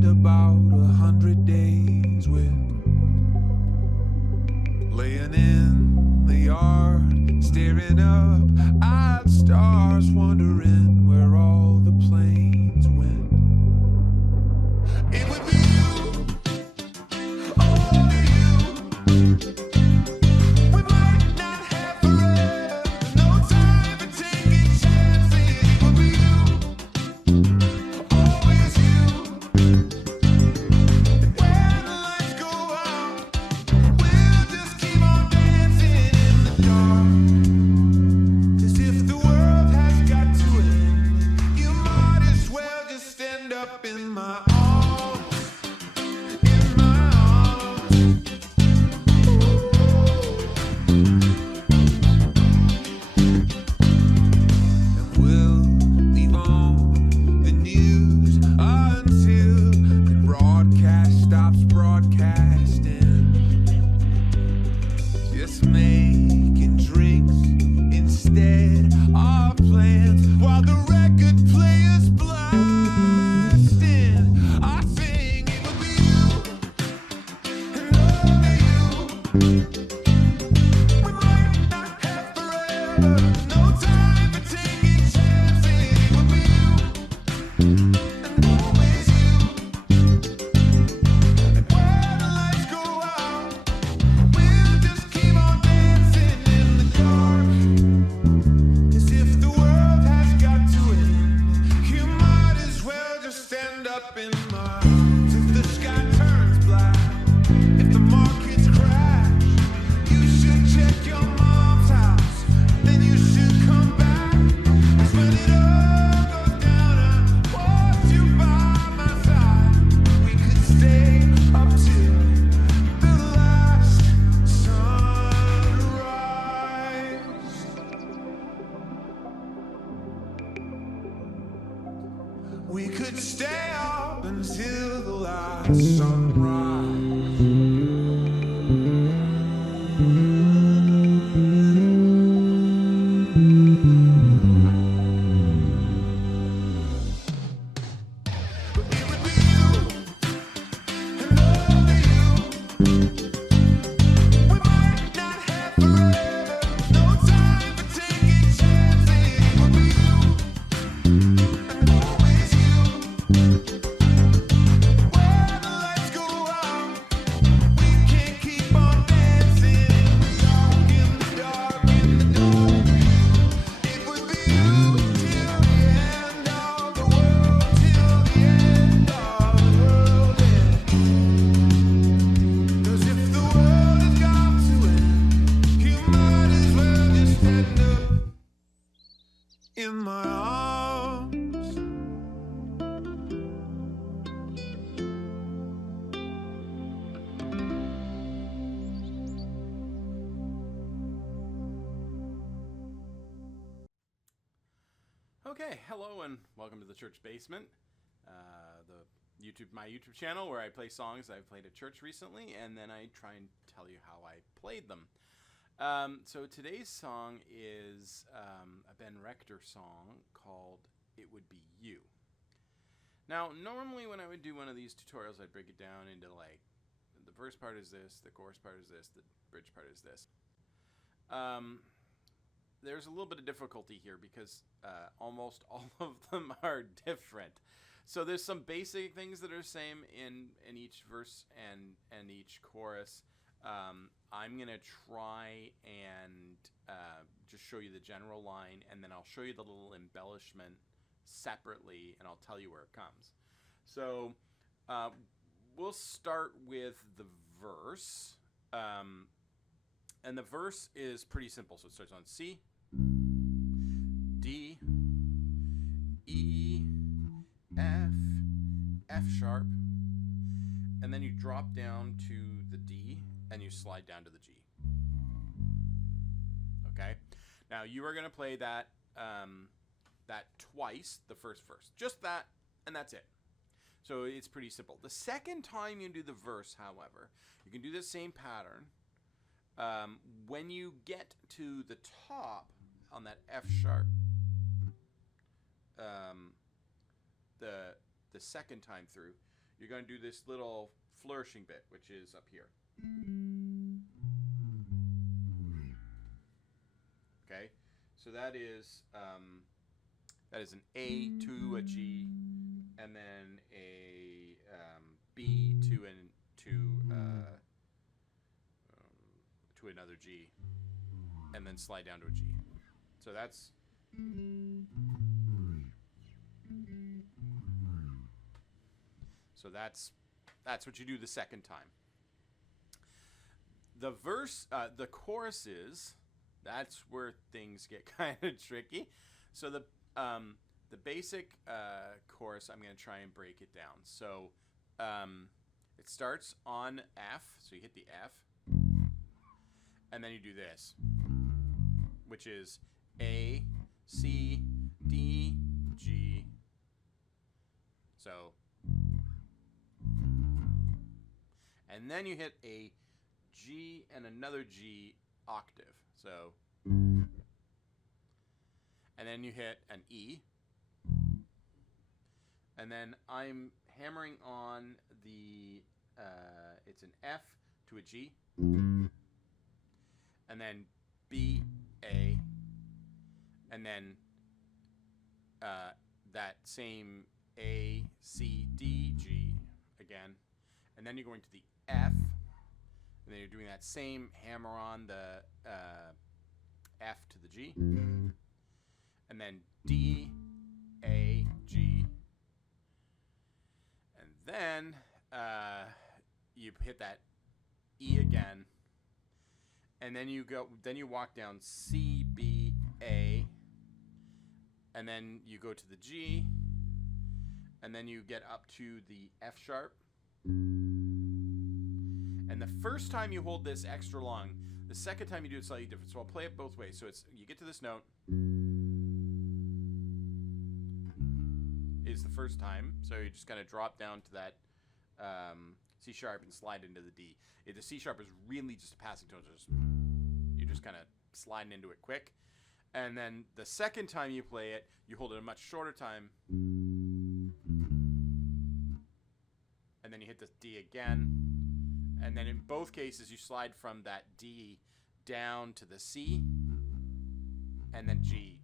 spend about 100 days with, laying in the yard, staring up at stars, wondering where all the planes went. It would be you, only you. We might not have forever, no time for taking chances. It would be you, always you. And when the lights go out, we'll just keep on dancing in the dark, as if the world has got to end. You might as well just end up in my arms, in my arms. And we'll leave on the news until the broadcast stops broadcasting. Just making drinks instead of plans while the record player's blasting. I think it would be you and only you. We might not have forever, no time for taking chances. It would be you and always you. And when the lights go out, we'll just keep on dancing in the dark, as if the world has got to end. You might as well just end up in my arms. If the sky turns black, if the markets crash, you should check your mom's house, then you should come back. 'Cause when it all goes down, I want you by my side. We could stay up till the last sunrise. We could stay up until the last sunrise. It would be you and only you. We might not have forever, no time for taking chances. It would be you and always you. When the lights go out, we can't keep on dancing in the dark, in the dark, in the dark. It would be you till the end of the world, till the end of the world. 'Cause if the world has got to end, you might as well just end up in my arms. Okay, hello and welcome to the church basement, my YouTube channel where I play songs I've played at church recently, and then I try and tell you how I played them. So today's song is a Ben Rector song called "It Would Be You." Now, normally when I would do one of these tutorials, I'd break it down into like the verse part is this, the chorus part is this, the bridge part is this. There's a little bit of difficulty here because almost all of them are different. So there's some basic things that are the same in each verse and each chorus. I'm going to try and just show you the general line, and then I'll show you the little embellishment separately, and I'll tell you where it comes. So we'll start with the verse. And the verse is pretty simple. So it starts on C, D, E, F, F sharp, and then you drop down to the D and you slide down to the G. Okay? Now you are going to play that that twice, the first verse. Just that, and that's it. So it's pretty simple. The second time you do the verse, however, you can do the same pattern. When you get to the top on that F sharp, the second time through, you're going to do this little flourishing bit, which is up here. Okay, so that is an A to a G, and then a B to another G, and then slide down to a G. So that's what you do the second time. The verse, the choruses, that's where things get kind of tricky. So the basic chorus, I'm going to try and break it down. So it starts on F, so you hit the F, and then you do this, which is A, C, D, G. So, and then you hit a G and another G octave. So, and then you hit an E. And then I'm hammering on the, it's an F to a G. And then B, A. And then that same A, C, D, G again. And then you're going to the F. And then you're doing that same hammer on the F to the G. And then D, A, G. And then you hit that E again. And then you walk down C, B, A. And then you go to the G. And then you get up to the F sharp. And the first time you hold this extra long, the second time you do it slightly different. So I'll play it both ways. So it's, you get to this note is the first time. So you just kind of drop down to that C sharp and slide into the D. The C sharp is really just a passing tone. So you're just kind of sliding into it quick. And then the second time you play it, you hold it a much shorter time. And then you hit the D again. And then in both cases, you slide from that D down to the C, and then G,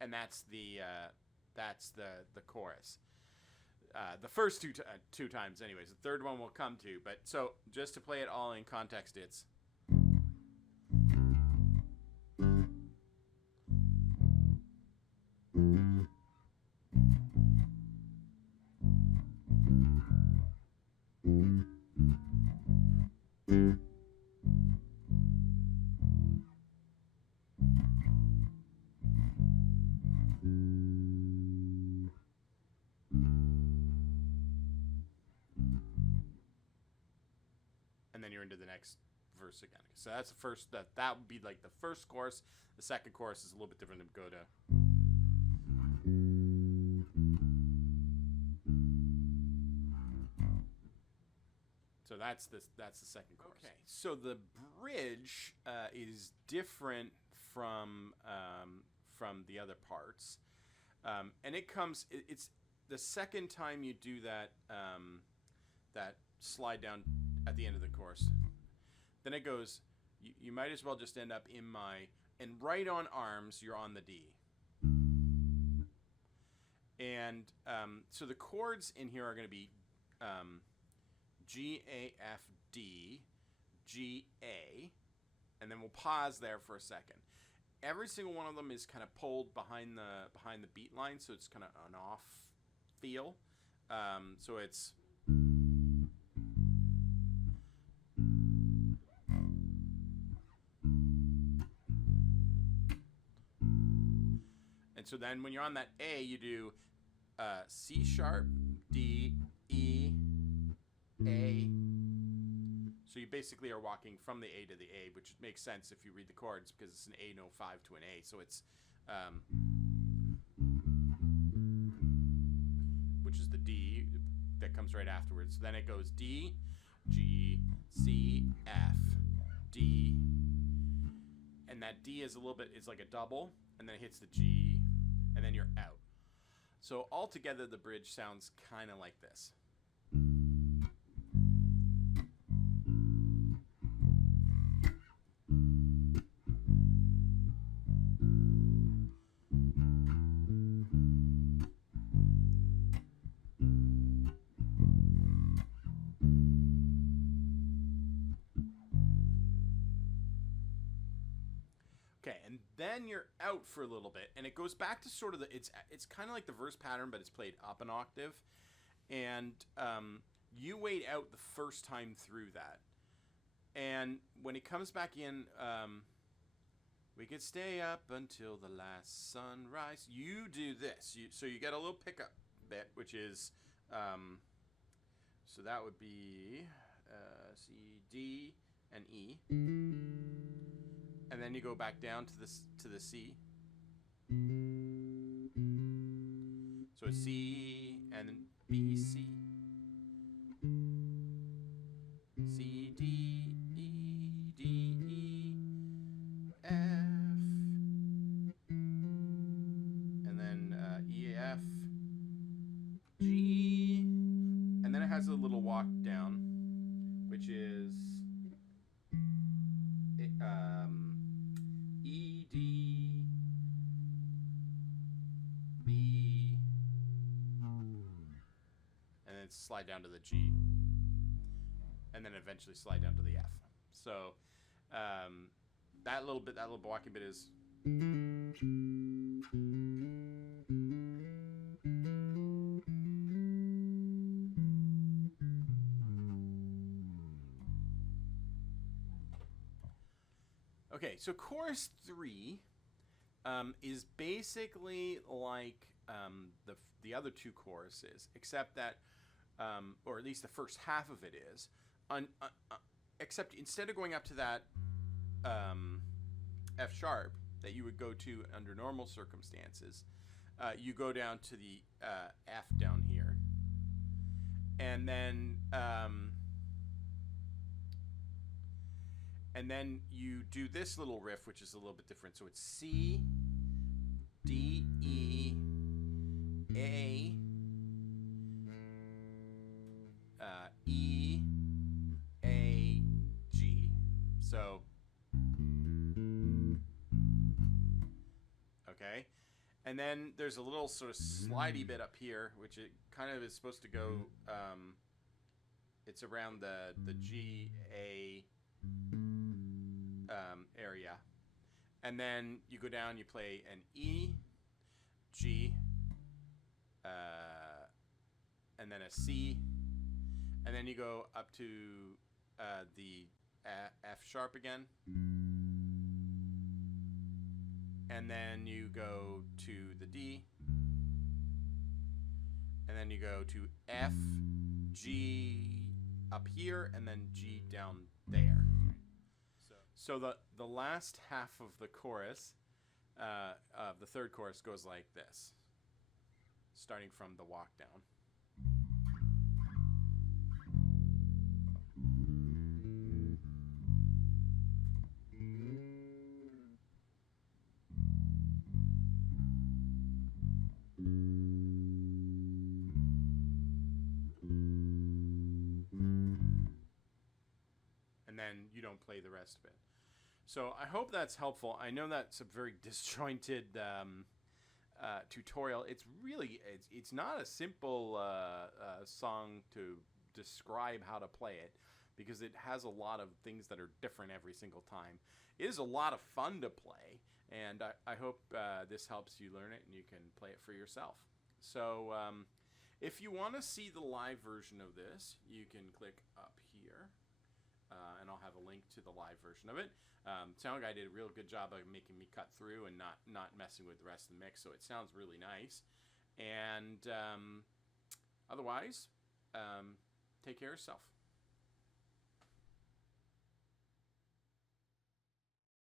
and that's the chorus. The first two times, anyways. The third one we'll come to. But so just to play it all in context, it's. And then you're into the next verse again. So that's the first. That would be like the first chorus. The second chorus is a little bit different. Go to. So that's the second chorus. Okay. So the bridge is different from the other parts, and it comes. It's the second time you do that that slide down at the end of the chorus. Then it goes. You might as well just end up in my, and right on arms you're on the D. And so the chords in here are going to be G, A, F, D, G, A, and then we'll pause there for a second. Every single one of them is kind of pulled behind the beat line, so it's kind of an off feel. So it's. And so then when you're on that A, you do C sharp, D, E, A. So you basically are walking from the A to the A, which makes sense if you read the chords because it's an A, no 5 to an A. So it's, which is the D that comes right afterwards. So then it goes D, G, C, F, D. And that D is a little bit, it's like a double, and then it hits the G, and then you're out. So altogether, the bridge sounds kind of like this. Okay, and then you're out for a little bit, and it goes back to sort of it's kind of like the verse pattern, but it's played up an octave, and you wait out the first time through that, and when it comes back in, we could stay up until the last sunrise. You do this, so you get a little pickup bit, which is, so that would be C, D, and E. And then you go back down to the C. So it's C and then B, C, C, D, E, D, E, F, and then E, F, G, and then it has a little walk down, which is E, D, B, and then slide down to the G, and then eventually slide down to the F. So that little walking bit is. Okay, so chorus 3 is basically like the other two choruses, except that, or at least the first half of it is, except instead of going up to that F sharp that you would go to under normal circumstances, you go down to the F down here, and then you do this little riff, which is a little bit different. So it's C, D, E, A, E, A, G. So, okay. And then there's a little sort of slidey bit up here, which it kind of is supposed to go, it's around the G, A, area, and then you go down, you play an E, G, and then a C, and then you go up to the F sharp again, and then you go to the D, and then you go to F, G up here, and then G down there. So the last half of the chorus, of the third chorus, goes like this, starting from the walk down. And then you don't play the rest of it. So I hope that's helpful. I know that's a very disjointed tutorial. It's really, it's not a simple song to describe how to play it, because it has a lot of things that are different every single time. It is a lot of fun to play, and I hope this helps you learn it and you can play it for yourself. So if you want to see the live version of this, you can click up here. And I'll have a link to the live version of it. Sound guy did a real good job of making me cut through and not messing with the rest of the mix, so it sounds really nice. And otherwise, take care of yourself.